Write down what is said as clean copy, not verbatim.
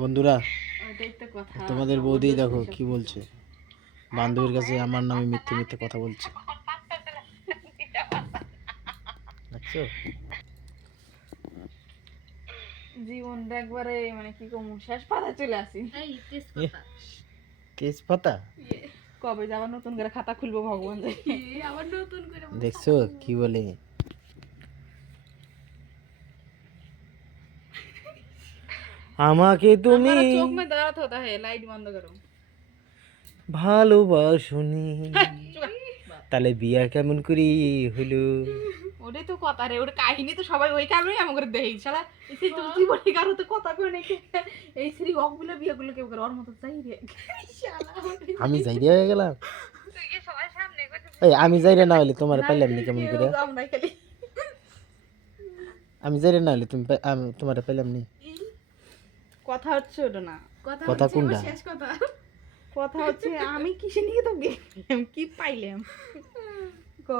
বন্ধুরা ওইটাই তো কথা। তোমাদের বৌদি দেখো কি বলছে, বান্ধবীর কাছে আমার নামে মিথ্যে মিথ্যে কথা বলছে, দেখছো? জীবনটা একবারে মানে কি কম শেষ পাতা চলে আসি। তেজপাতা কবে যে আবার নতুন করে খাতা খুলবো ভগবান জানে। আবার নতুন করে দেখছো কি বলে, আমাকে তুমি हमारा चौक में दर्द होता है लाइट बंद करो ভালোবাসনি, তাহলে বিয়া কেমন করি হলো? ওটাই তো কথা রে, ওটা কাহিনী তো সবাই ওই কারণেই এমন করে দেখি শালা এই তো জীবনে কারো তো কথা কই নাকি এই শ্রী অগুলো বিয়েগুলো কেউ করে ওর মতো চাই রে শালা আমি যাই হয়ে গেলাম। এই আমি যাইরে না হইলে তোমার পাইলাম নি কেমন করে? আমরা খালি আমি যাইরে না হইলে তুমি আমি তোমার পাইলাম নি। কথা হচ্ছে ওটা না, কথা কোনটা? শেষ কথা কথা হচ্ছে আমি কিসে নিয়ে তো বিয়ে করলাম, কি পাইলাম ক